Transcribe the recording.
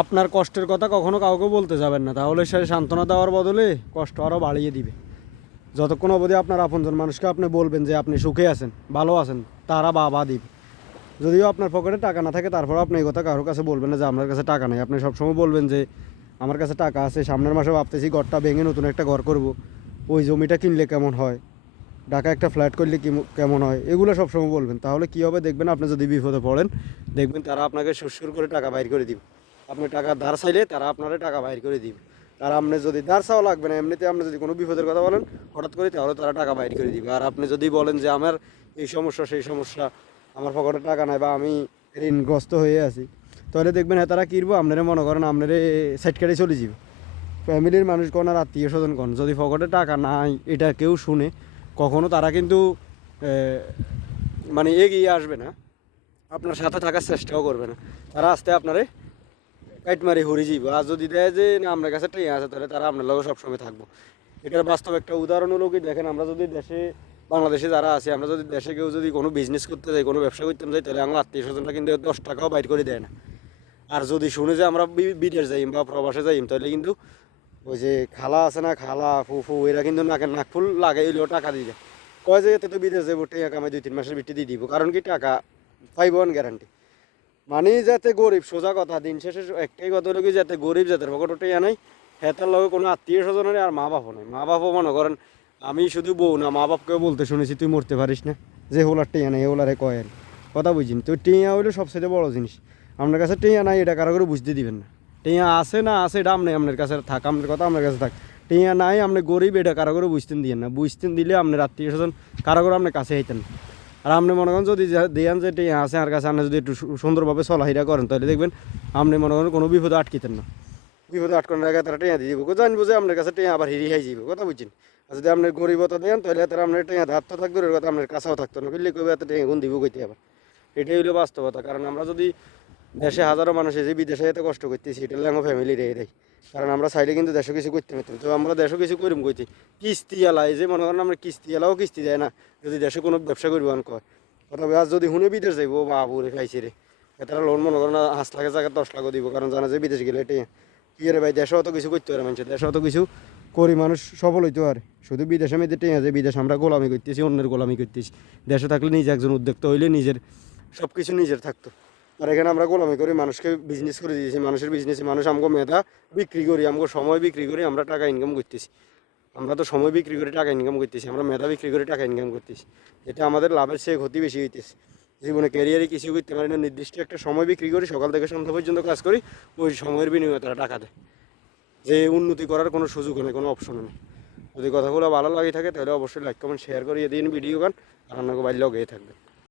আপনার কষ্টের কথা কখনো কাউকে বলতে যাবেন না, তাহলে সে সান্ত্বনা দেওয়ার বদলে কষ্ট আরও বাড়িয়ে দিবে। যতক্ষণ অবধি আপনার আপনজন মানুষকে আপনি বলবেন যে আপনি সুখে আছেন, ভালো আছেন, তারা বাবা দিবে। যদিও আপনার পকেটে টাকা না থাকে, তারপর আপনি এই কথা কারোর কাছে বলবেন না যে আপনার কাছে টাকা নেই। আপনি সবসময় বলবেন যে আমার কাছে টাকা আছে, সামনের মাসে ভাবতেছি ঘরটা ভেঙে নতুন একটা ঘর করব, ওই জমিটা কিনলে কেমন হয়, ঢাকা একটা ফ্ল্যাট করলে কেমন হয়, এগুলো সবসময় বলবেন। তাহলে কী হবে দেখবেন, আপনি যদি বিপদে পড়েন দেখবেন তারা আপনাকে সুরসুর করে টাকা বাইর করে দিবে। আপনি টাকা ধার চাইলে তারা আপনারা টাকা বাইর করে দিবে। আর আপনি যদি ধার চাওয়া লাগবে না, এমনিতে আপনি যদি কোনো বিপদের কথা বলেন হঠাৎ করে, তাহলে তারা টাকা বাইর করে দিবে। আর আপনি যদি বলেন যে আমার এই সমস্যা সেই সমস্যা, আমার পকেটে টাকা নাই বা আমি ঋণগ্রস্ত হয়ে আছি, তাহলে দেখবেন হ্যাঁ তারা কিনবো আপনারা, মনে করেন আপনারা সাইড কেটে চলে যাবে। ফ্যামিলির মানুষ কোন আর আত্মীয় স্বজন কোন, যদি পকেটে টাকা নাই এটা কেউ শুনে কখনো, তারা কিন্তু মানে এগিয়ে আসবে না, আপনার সাথে থাকার চেষ্টাও করবে না। তারা আসতে আপনারে কাইট মারি হরি যাইব। আর যদি দেয় যে না আপনার কাছে ট্রেন আছে, তাহলে তারা আপনার লগে সবসময় থাকবো। এটার বাস্তব একটা উদাহরণ হলো কি, দেখেন আমরা যদি দেশে, বাংলাদেশে যারা আছে, আমরা যদি দেশে কেউ যদি কোনো বিজনেস করতে যাই, কোনো ব্যবসা করতে যাই, তাহলে আমার আত্মীয় স্বজনরা কিন্তু 10 টাকাও বাইর করে দেয় না। আর যদি শুনে যে আমরা বিদেশ যাইম বা প্রবাসে যাইম, তাহলে কিন্তু ওই যে খালা আছে না, খালা ফুফু, এরা কিন্তু নাকের নাকফুল লাগাই হইলেও টাকা দিয়ে দেয়। কয় যে এতে তো বিদেশ যাবো, টাকা কামাই 2-3 মাসের ভিত্তি দিয়ে দিব, কারণ কি টাকা পাইব গ্যারান্টি। মানে যাতে গরিব, সোজা কথা, দিন শেষে একটাই কথা হলো কি, যাতে গরিব যাতে পকেটে টাকা নাই, হেতার লগে কোনো আত্মীয় স্বজন নেই আর মা বাপও নেই। মা বাপও মনে করেন, আমি শুধু বউ না, মা বাপকেও বলতে শুনেছি তুই মরতে পারিস না, যে হোলার টেয়া নেই, হোলারে কয়েন কথা বুঝিনি। তো টেয়া হইলো সবচেয়ে বড় জিনিস। আপনার কাছে টেয়া নাই এটা কারো করে বুঝতে দিবেন না। টেয়া আছে না আছে এটা আপনি, আপনার কাছে থাক, আপনার কথা আপনার কাছে থাক। টেয়া নাই, আপনি গরিব, এটা কারো করে বুঝতেন দিয়েন না। বুঝতেন দিলে আপনার আত্মীয় স্বজন কারো করে আপনার কাছে আইতেন না। আর আপনি মনে করেন যদি দেন যে টেয়া আছে আর কাছে, আপনি যদি একটু সুন্দরভাবে চলাফেরা করেন, তাহলে দেখবেন আপনি মনে করেন কোনো বিপদে আটকিতেন না। বিপদে আটকানোর আগে তারা টেয়া দিয়ে দিব, জানবো যে আপনার কাছে টেয়া আবার হিরি হাই যাইব, কথা বুঝছেন। আর যদি আপনার গরিবতা দেন, তাহলে তারা আপনার টেয়া ধার তো থাকবে, কথা আপনার কাছেও থাকতো না, বুঝলে কবে এত টেয়া গুণ দিব কইতে আবার। এটাই হলো বাস্তবতা। কারণ আমরা যদি দেশে হাজারো মানুষ যে বিদেশে এত কষ্ট করতেছি, এটা হলে আমার ফ্যামিলি রেই দেয়। কারণ আমরা চাইলে কিন্তু দেশও কিছু করতে পারতাম, তো আমরা দেশও কিছু করিম কইতে। কিস্তি এলাই যে মনে করেন আমরা কিস্তি এলাও কিস্তি দেয় না, যদি দেশে কোনো ব্যবসা করবো আন কয় কথা। আজ যদি শুনে বিদেশ যাইব, বাবু রে খাইছে রে, তারা লোন মনে করেন 5 লাখের জায়গায় 10 লাখও দিব, কারণ জানা যে বিদেশ গেলে এটা কি রে ভাই, দেশে অত কিছু করতে পারে মানুষ, দেশে অত কিছু করি মানুষ সফল হইতে পারে। শুধু বিদেশে মেয়েদের টেঁ আছে, বিদেশ আমরা গোলামি করতেছি, অন্যের গোলামি করতেছি। দেশে থাকলে নিজে একজন উদ্যোক্তা হইলে নিজের সব কিছু নিজের থাকতো। আর এখানে আমরা গোলামি করি, মানুষকে বিজনেস করে দিয়েছি, মানুষের বিজনেসে মানুষ আমগো মেধা বিক্রি করি, আমগো সময় বিক্রি করি, আমরা টাকা ইনকাম করতেছি। আমরা তো সময় বিক্রি করে টাকা ইনকাম করতেছি, আমরা মেধা বিক্রি করে টাকা ইনকাম করতেছি। এটা আমাদের লাভের চেয়ে ক্ষতি বেশি হইতেছে। জীবনে ক্যারিয়ারে কিছু করতে পারি না, নির্দিষ্ট একটা সময় বিক্রি করি, সকাল থেকে সন্ধ্যা পর্যন্ত কাজ করি, ওই সময়ের বিনিময়ে তারা টাকা দেয়। যে উন্নতি করার কোনো সুযোগ নেই, কোনো অপশন নেই। যদি কথাগুলো ভালো লাগে থাকে, তাহলে অবশ্যই লাইক কমেন্ট শেয়ার করিয়ে দিন ভিডিও গান, আর আপনাকে বাইরে লগেই থাকবে।